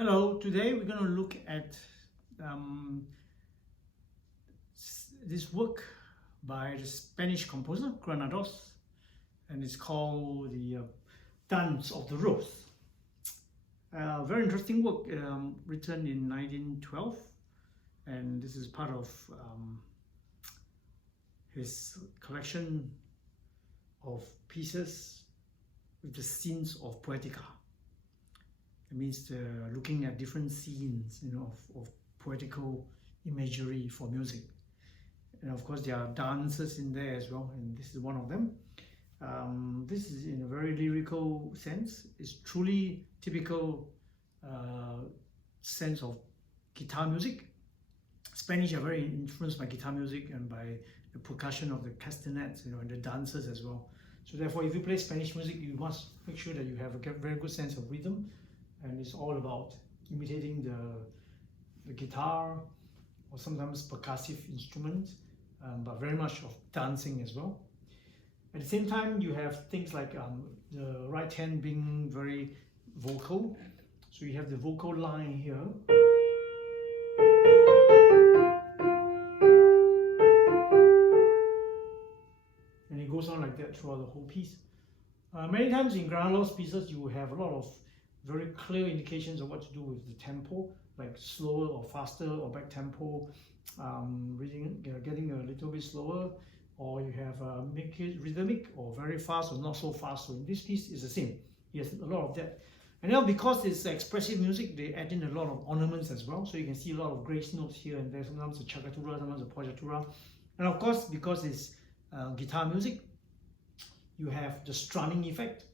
Hello, today we're going to look at this work by the Spanish composer Granados, and it's called the Dance of the Rose. Very interesting work, written in 1912, and this is part of his collection of pieces with the scenes of Poetica. It means looking at different scenes, of poetical imagery for music. And of course, there are dances in there as well, and this is one of them. This is in a very lyrical sense. It's truly typical sense of guitar music. Spanish are very influenced by guitar music and by the percussion of the castanets, and the dances as well. So therefore, if you play Spanish music, you must make sure that you have a very good sense of rhythm. And it's all about imitating the guitar or sometimes percussive instruments, but very much of dancing as well. At the same time, you have things like the right hand being very vocal. So you have the vocal line here. And it goes on like that throughout the whole piece. Many times in Granados pieces, you will have a lot of very clear indications of what to do with the tempo, like slower or faster or back tempo, getting a little bit slower, or you have make it rhythmic or very fast or not so fast. So in this piece, it's the same. Yes, a lot of that. And now because it's expressive music, they add in a lot of ornaments as well. So you can see a lot of grace notes here and there, sometimes a chagatura, sometimes a poggiatura. And of course, because it's guitar music, you have the strumming effect,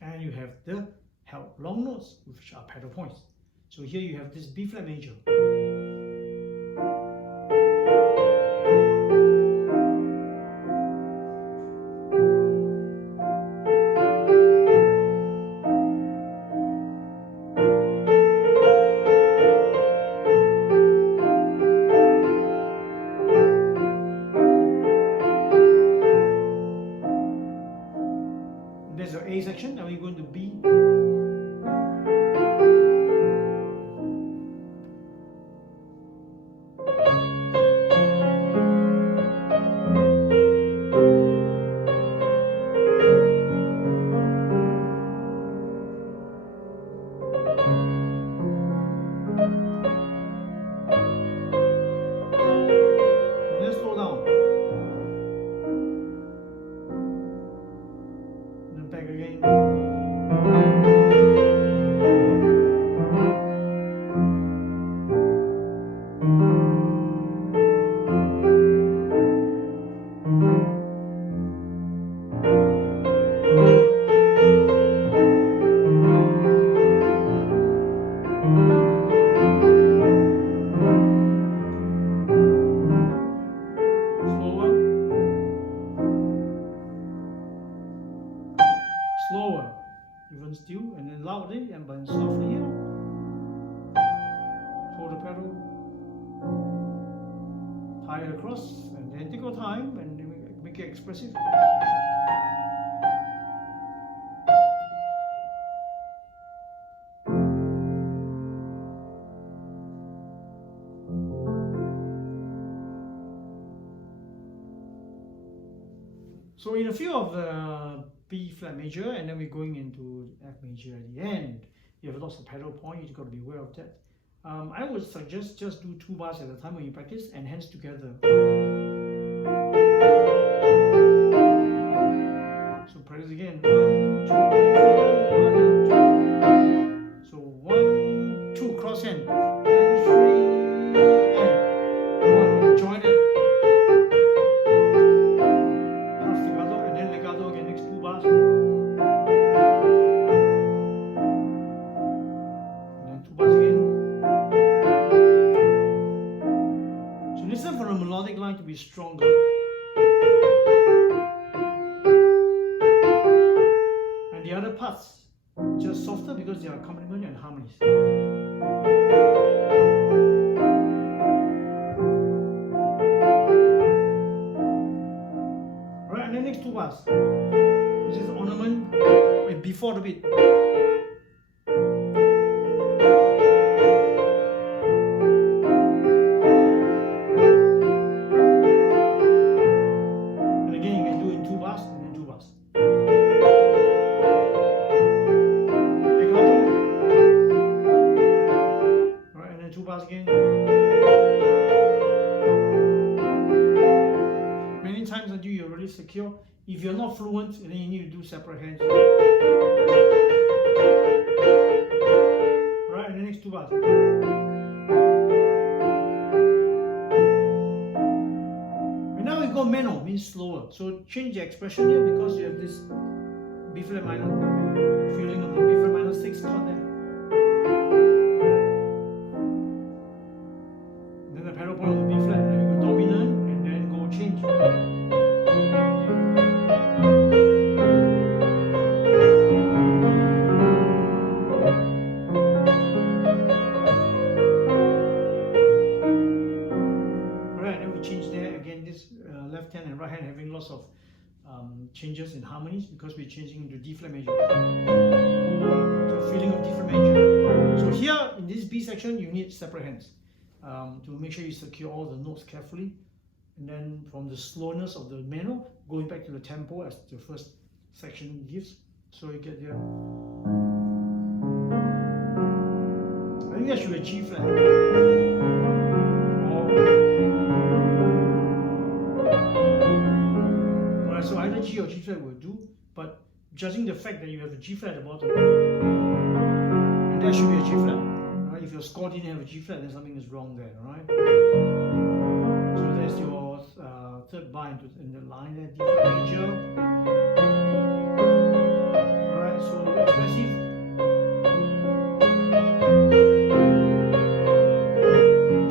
and you have the held long notes, which are pedal points. So here you have this B flat major. There's the A section, and we're going to B. Let's slow down. And then back again. Slower, even still, and then loudly, and then softly here. Hold the pedal, tie it across, and then take your time and make it expressive. So in a few of the B flat major, and then we're going into F major at the end, you have lots of pedal points. You've got to be aware of that. I would suggest just do 2 bars at a time when you practice, and hands together. So practice again. 1, 2, 3, 1, 2. So 1, 2, cross hand, and 3, and 1, and join it. Listen for the melodic line to be stronger. And the other parts just softer because they are accompaniment and harmonies. Alright, and the next 2 bars, which is ornament before the beat. secure. If you're not fluent, then you need to do separate hands. Alright, and the next two bars. And now we go meno, means slower. So change the expression here because you have this B flat minor, feeling of the B flat minor 6 chord there. And then the pedal point of the B flat, then you go dominant and then go change. Alright, then we change there again, this left hand and right hand having lots of changes in harmonies because we're changing into D flat major. So feeling of D flat major. So here in this B section you need separate hands to make sure you secure all the notes carefully, and then from the slowness of the meno going back to the tempo as the first section gives. So you get there. I think that should be a G flat. So either G or G flat will do, but judging the fact that you have a G flat at the bottom, and that should be a G flat. Right? If your score didn't have a G flat, then something is wrong there. Right? So there's your third bar in the line there, D flat major. Alright, so expressive.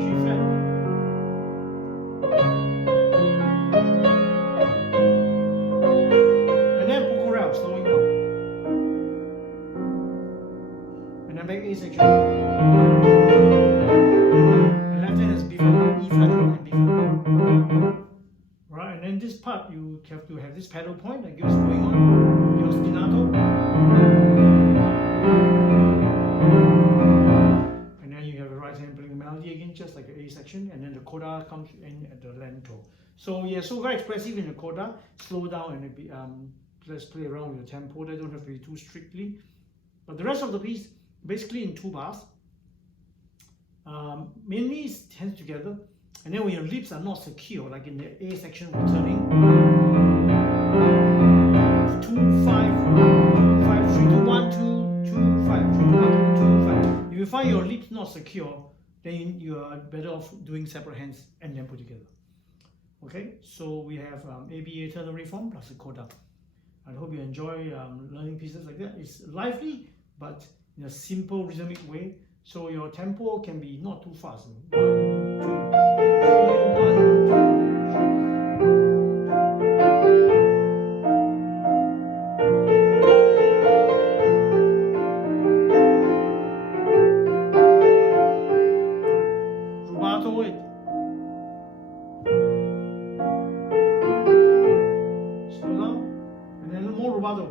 G flat. Slowing down. And then back A section. And left hand is B flat, E flat, and B flat. Right, and then this part you have to have this pedal point that goes going on, your ostinato. And then you have the right hand playing the melody again, just like the A section, and then the coda comes in at the lento. So yeah, so very expressive in the coda, slow down and let's play around with the tempo. They don't have to be too strictly. But the rest of the piece, basically in 2 bars, mainly it's hands together. And then when your lips are not secure, like in the A section, we're turning 2, 5, 3, 2, 1, 2, 2, 5, 3, 2, 1, 2, 5. If you find your lips not secure, then you are better off doing separate hands and then put together. Okay, so we have ABA ternary form plus the coda. I hope you enjoy learning pieces like that. It's lively, but in a simple rhythmic way. So your tempo can be not too fast. 1, 2, 3, 1, 2. Rubato it. Slow down. And then more rubato.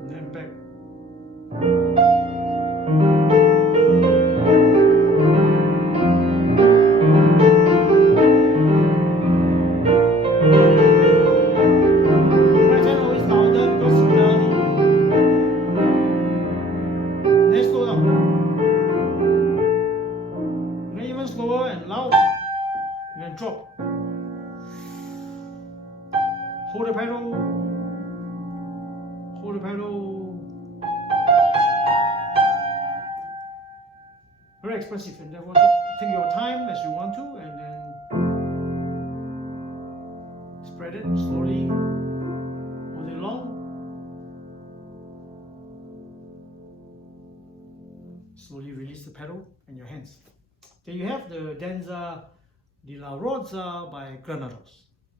And then back. Slower and loud, and then drop. Hold the pedal, hold the pedal. Very expressive, and therefore take your time as you want to, and then spread it slowly all day long. Slowly release the pedal and your hands. There you have the Danza di la Rosa by Granados.